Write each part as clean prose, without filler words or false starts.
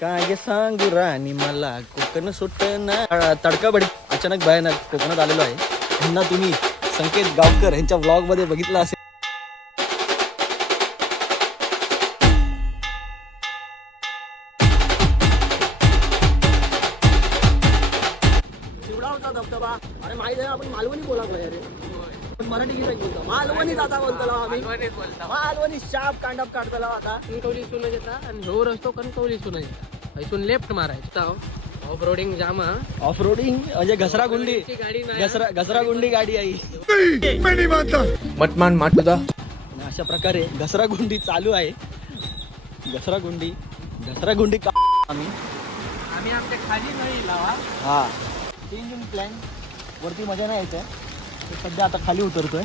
काय सांगू राणी मला कोकण सुटना तडकाबडी अचानक भयानक कोकणात आलेलो आहे. ह्यांना तुम्ही संकेत गावकर यांच्या व्लॉग मध्ये बघितलं असेल. शिवडावचा धबधबा. अरे माहिती आहे आपण मालवणी बोला अरे पण मराठी गीत बोलतो मालवणीत आता बोलतो आम्ही मालवणी शाप कांडप काढतो आता कणकवली सुना येता आणि हो रस्तो कणकवली सुना येता इथून लेफ्ट मारायचा ऑफ रोडिंग जामा ऑफ रोडिंग म्हणजे घसरा गुंडी गाडी नाही घसरा गुंडी गाडी आहे. मटमान माटुदा अशा प्रकारे घसरा गुंडी चालू आहे. घसरा गुंडी का आम्ही आमच्या खाली नाही लावा हा चेंजिंग प्लॅन वरती मजा नाही यायचं सध्या आता खाली उतरतोय.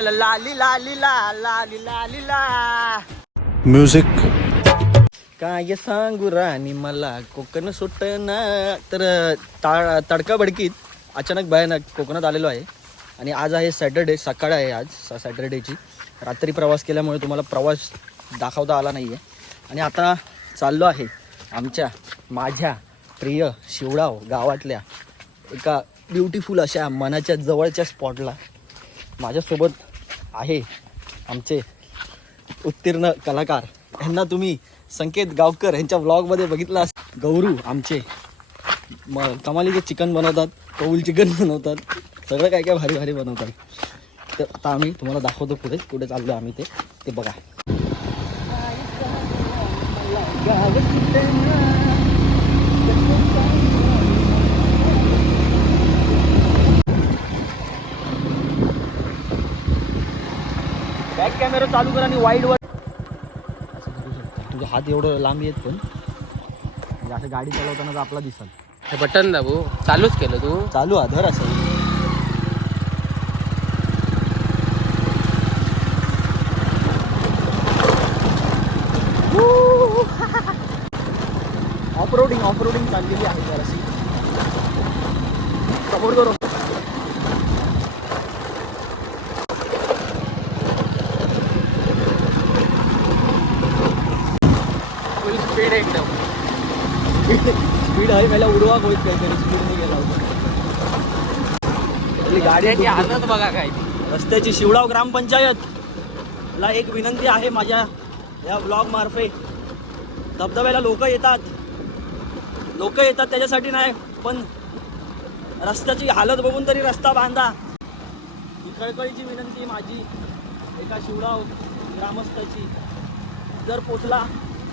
लाली लाली ला लाली लाली ला म्युझिक काय सांगू राणी मला कोकण सुटना. तर तडकाबडकीत अचानक भयानक कोकणात आलेलो आहे आणि आज आहे सॅटर्डे. सकाळ आहे आज सॅटर्डेची. रात्री प्रवास केल्यामुळे तुम्हाला प्रवास दाखवता आला नाही आहे आणि आता चाललो आहे माझ्या प्रिय शिवडाव गावातल्या एका ब्युटिफुल अशा मनाच्या जवळच्या स्पॉटला. माझ्यासोबत आहे आमचे उत्तीर्ण कलाकार. ह्यांना तुम्ही संकेत गावकर यांच्या व्लॉगमध्ये बघितलं असेल. गौरू आमचे कमालीचे चिकन बनवतात, कौल चिकन बनवतात, सगळं काय काय भारी भारी बनवतात. तर आता आम्ही तुम्हाला दाखवतो कुठे चाललो आम्ही ते बघा. बॅक कॅमेरा चालू कर आणि वाईड वर असं करू शकता. तुझा हात एवढं लांब येत पण म्हणजे असं गाडी चालवताना आपला दिसल. हे बटन दाबू चालूच केलं तू चालू आधर असं ऑफ रोडिंग चाललेली आहे जराशी. समोर करू फुल स्पीड एकदम स्पीड आहे. पहिला उडवा होईल काहीतरी स्पीडने गेला होता. गाड्याची हालत बघा काय रस्त्याची. शिवडाव ग्रामपंचायत ला एक विनंती आहे माझ्या या ब्लॉग मार्फत. धबधब्याला लोक येतात त्याच्यासाठी नाही पण रस्त्याची हालत बघून तरी रस्ता बांधा ही कळकळीची विनंती माझी एका शिवडाव ग्रामस्थाची. जर पोचला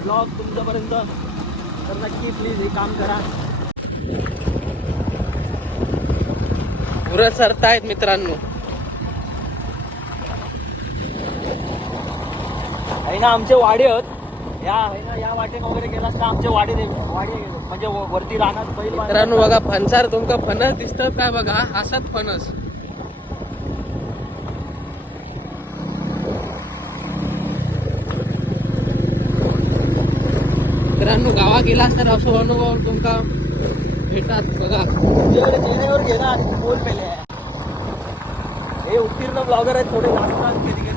ब्लॉग तुमच्यापर्यंत तर नक्की प्लीज हे काम करा. पुरं सरतायत मित्रांनो. आहे ना आमचे वाडे आहेत या वाटेन वगैरे गेला असता आमचे वाडे म्हणजे वरती राहणार बैल. मित्रांनो बघा फणसार तुमका फणस दिसतात काय बघा हसत फणस. मित्रांनो गावा गेला तर असो अनुभव तुमका भेटतात बघा. तुमच्याकडे चेहऱ्यावर घेणार बोल पहिले. हे उत्तीर्ण ब्लॉगर आहेत थोडे लाजतात कधी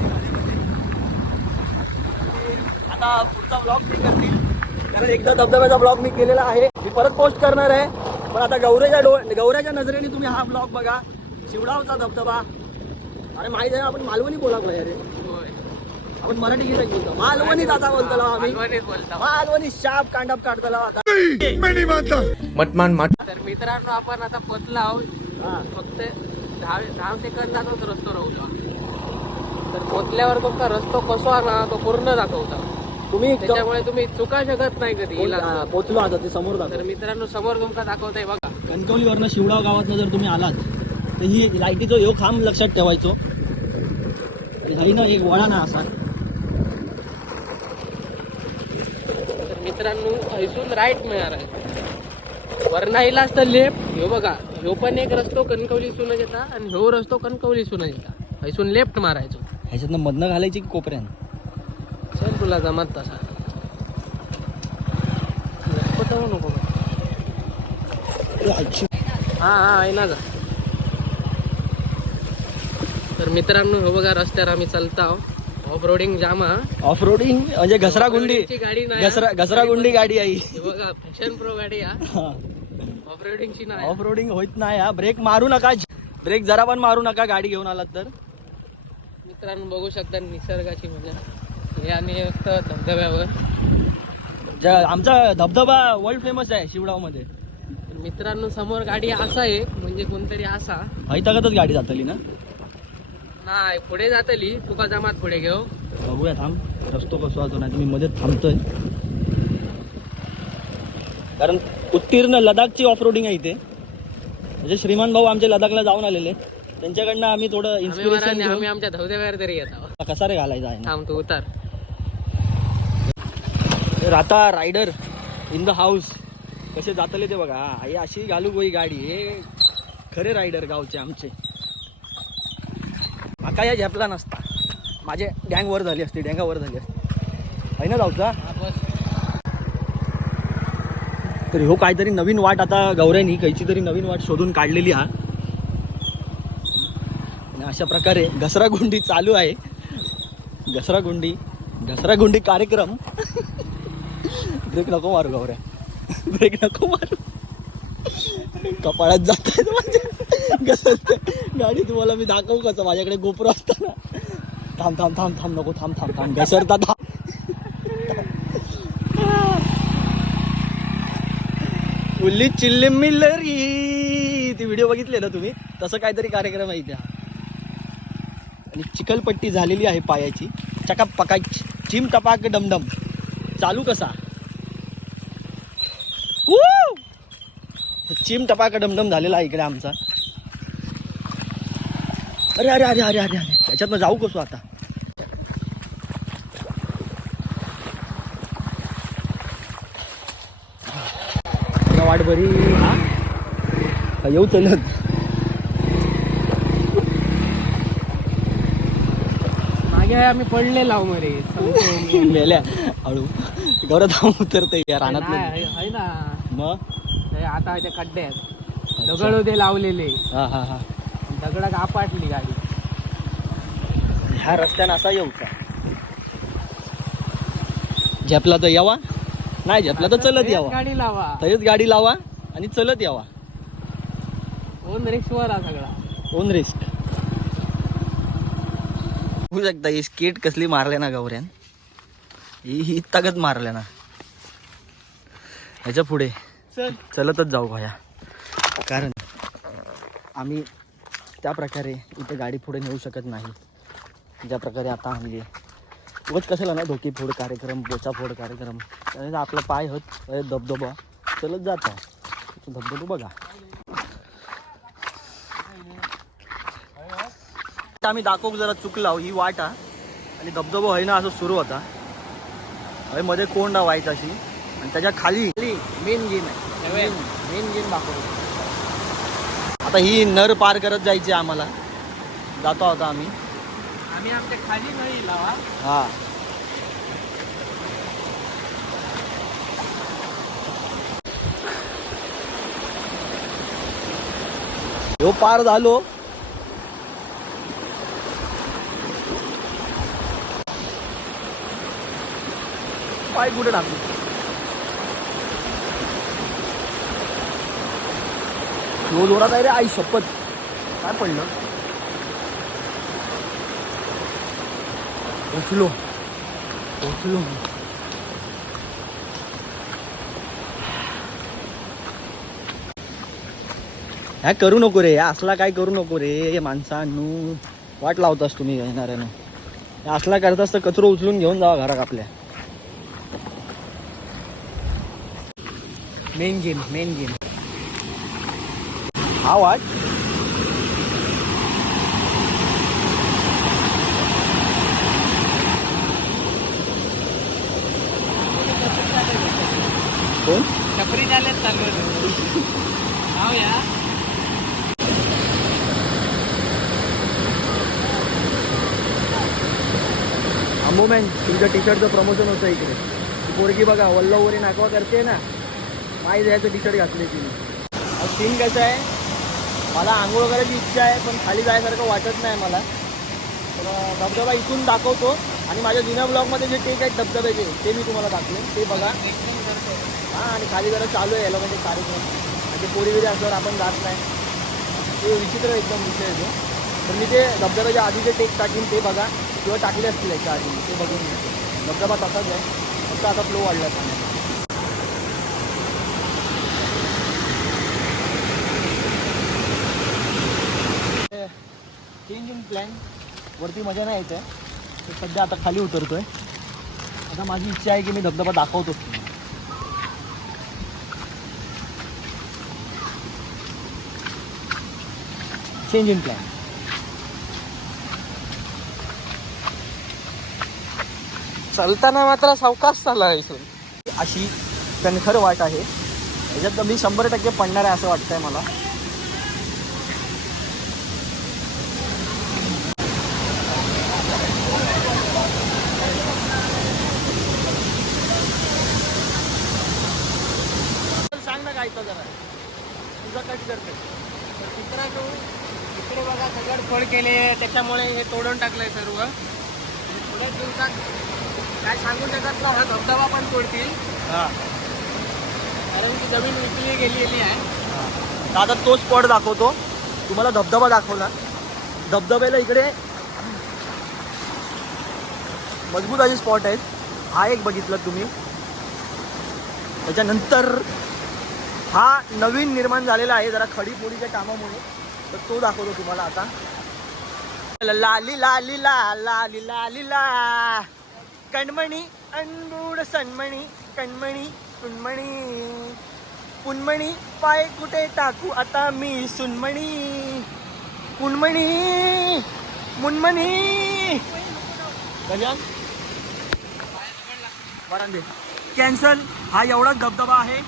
आता पुढचा ब्लॉग मी करतील कारण एकदा धबधब्याचा ब्लॉग मी केलेला आहे. मी परत पोस्ट करणार आहे पण आता गौऱ्याच्या नजरेने तुम्ही हा ब्लॉग बघा. शिवडावचा धबधबा. अरे माहिती आहे आपण मालवणी बोला अरे आपण मराठी गीत बोलतो मालवणीत आता बोलतो आम्ही मालवणी शाप कांडप काढतो आता. मटमान माट तर मित्रांनो आपण आता पोचला आहोत. फक्त 10 सेकंदाचाच रस्तो राहू. तर पोचल्यावर तुमचा रस्तो कसा ना तो पूर्ण दाखवता तुम्ही त्याच्यामुळे तुम्ही चुका शकत नाही कधी. पोचलो आता ते समोर दाखव. तर मित्रांनो समोर तुमका दाखवताय बघा. कणकवलीवरनं शिवडाव गावातनं जर तुम्ही आलात तर ही लाईटीचा ह्यो खांब लक्षात ठेवायचो. ना एक वळा ना असा. तर मित्रांनो इथून राईट मिळणार आहे. वरनाईलाच तर लेफ्ट. ह्यो बघा ह्यो पण एक रस्तो कणकवली सुना येता आणि ह्यो रस्तो कणकवली सुना येता. इथून लेफ्ट मारायचो. ह्याच्यातनं मधनं घालायची की कोपऱ्यान चल तुला जमत तसा नको. हा आहे ना जा. तर मित्रांनो हो बघा रस्त्यावर आम्ही चालता आहोत. ऑफ रोडिंग जामा. ऑफ रोडिंग म्हणजे घसरा गुंडी. गाडी नाही घसरा गुंडी गाडी आहे हे बघा फॅशन प्रो गाडी हा. ऑफ रोडिंगची नाही. ऑफ रोडिंग होत नाही हा. ब्रेक मारू नका, ब्रेक जरा पण मारू नका गाडी घेऊन आलात तर. मित्रांनो बघू शकता निसर्गाची मजा. हे आणि फक्त धबधब्यावर. आमचा धबधबा वर्ल्ड फेमस आहे शिवडाव मध्ये. मित्रांनो समोर गाडी असा आहे म्हणजे कोणतरी असा हैतागतच गाडी जातली ना. नाही पुढे जातली तुका जमात पुढे घेऊ. बघूया थांब रस्तो कसो असतो नाही मी मध्ये थांबतोय कारण उत्तीर्ण लडाखची ऑफ रोडिंग आहे इथे. म्हणजे श्रीमान भाऊ आमचे लडाखला जाऊन आलेले त्यांच्याकडनं आम्ही थोडं इन्स्पिरेशन आम्ही आमच्या धबधब्यावर तरी येत आहोत. कसा रे घालायचा आहे थांब तू उतार. तर आता रायडर इन द हाऊस कसे जातले ते बघा. आई अशी घालू गोई गाडी. हे खरे रायडर गावचे आमचे. माका या झेपला नसता माझे डँग वर झाली असते, डँगा वर झाली असते आहे ना जाऊचा. तर हो काहीतरी नवीन वाट आता गौऱ्यानी काहीची तरी नवीन वाट शोधून काढलेली हा. आणि अशा प्रकारे घसरा गुंडी चालू आहे. घसरा गुंडी कार्यक्रम. ब्रेक नको मारू गौऱ्या, ब्रेक नको मारू. कपाळात जात आहे माझ्या घसरते गाडी. तुम्हाला मी दाखवू कसं माझ्याकडे गोप्रो असताना. थांब थांब थांब थांब नको थांब थांब थांब घसरता थांब. उल्ली चिल्ली मिल्लरी ती व्हिडिओ बघितले ना तुम्ही. तसं काहीतरी कार्यक्रम आहे त्या. आणि चिखलपट्टी झालेली आहे पायाची. चकाप पका चिम टपाक डमडम. चालू कसा चिम टपाक डमडम झालेला आहे इकडे आमचा. अरे अरे अरे अरे अरे अरे त्याच्यात जाऊ कसो आता. वाट बरी हा येऊ चलत. मागे आम्ही पडले लाव मरे मेल्या हळू गौरव धाम उतरते या रानात आहे ना. मग आता ते खड्डे आहेत दगड होते लावलेले. हा हा हा दगडात आपटली गाडी. ह्या रस्त्यानं असा येऊ का. झेपला तर यावा नाही झेपला तर चलत यावा. गाडी लावा तरीच गाडी लावा आणि चलत यावा. ओन रिक्सवर हा सगळा. On risk. होऊ शकता ही स्केट कसली मारल्या ना गौऱ्यान. ही ताकद मारल्या ना. ह्याच्या पुढे चलतच जाऊ भाया कारण आम्ही त्या प्रकारे इथे गाडी पुढे नेऊ शकत नाही ज्या प्रकारे आता आणली आहे. उगाच कशाला ना धोकी फोड कार्यक्रम बोचा फोड कार्यक्रम. त्यावेळेस आपला पाय होत धबधबा चलत जात आहे. धबधबा बघा. आम्ही दाखवू जरा चुकला ही वाट हा. आणि धबधबा होई ना असं सुरू होता. मध्ये कोंडा व्हायचा अशी आणि त्याच्या खाली मेन गेम आहे. मेन गेम दाखवतो. आता ही नर पार करत जायची आम्हाला. जातो आता आम्ही आमच्या खाली नाही लावा. हा हो पार झालो. पाय कुठे टाकू. जो जोरात आहे रे आई शपथ. काय पडलं. पोचलो. ह्या करू नको रे. असला काय करू नको रे माणसांनू. वाट लावतास तुम्ही येणाऱ्यानं. असला करतास तर कचरो उचलून घेऊन जावा घरात आपल्या. मेन गेम हा वाट. कोण टपरी झाले चालू या. अम्बोमॅन तुमच्या टी शर्टचं प्रमोशन होतं इकडे. ती पोरगी बघा वल्लवरी नाकवा करते ना. माहीत जायचं टी शर्ट घातले तिने. सीन कसं आहे मला आंघोळ करायची इच्छा आहे पण खाली जायसारखं वाटत नाही मला. तर धबधबा इथून दाखवतो. आणि माझ्या जुन्या ब्लॉगमध्ये जे टेक आहेत धबधब्याचे ते मी तुम्हाला दाखवेन, ते बघा. हां, आणि खाली जरा चालू आहे याला म्हणजे कार्यक्रम, म्हणजे पोरीविरी असल्यावर आपण जात नाही, ते विचित्र एकदम विषय येतो. तर मी ते धबधब्याच्या आधीचे टेक टाकीन ते बघा, किंवा टाकले असतील याच्या आधी ते बघून घ्या. धबधबा तसाच आहे, फक्त आता फ्लो वाढला आहे पाण्याचा. चेंज इन प्लॅन, वरती मजा नाही येत आहे, तर सध्या आता खाली उतरतोय. आता माझी इच्छा आहे की मी धबधबा दाखवतोच तुम्हाला. Change in plan. चालताना मात्र सावकाश चालला हैसून. अशी कणखर वाट आहे, याच्यात मी 100% पडणार आहे असं वाटतंय मला. सांग ना काय तर जरा तुझा कट करते. तर मित्रांनो, इकडे बघा दगड फोड केले, त्याच्यामुळे हे तोडून टाकलंय सर्व. थोड्याच दिवसात काय सांगू शकत नाही, हा धबधबा पण तोडतील, हां, कारण की जमीन विकली गेलेली आहे. तर आता तो स्पॉट दाखवतो तुम्हाला. धबधबा दाखवला, धबधब्याला इकडे मजबूत असे स्पॉट आहेत. हा एक बघितलं तुम्ही. त्याच्यानंतर हा नवीन निर्माण झालेला आहे जरा खडीपोडीच्या कामामुळे, तर तो दाखवतो तुम्हाला आता. लाली लाली ला लाली लाली ला, कणमणी अनबुड सन्मणी, कणमणी कुणमणी कुणमणी, पाय कुठे टाकू आता मी सुनमणी, कुणमणी मुनमणी. गजान वरांदे कॅन्सल. हा एवढाच धबधबा आहे.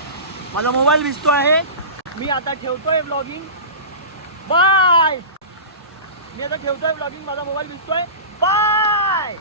माझा मोबाईल भिजतो आहे. मी आता ठेवतोय ब्लॉगिंग. बाय. मी आता ठेवतोय ब्लॉगिंग, माझा मोबाईल भिजतोय. बाय.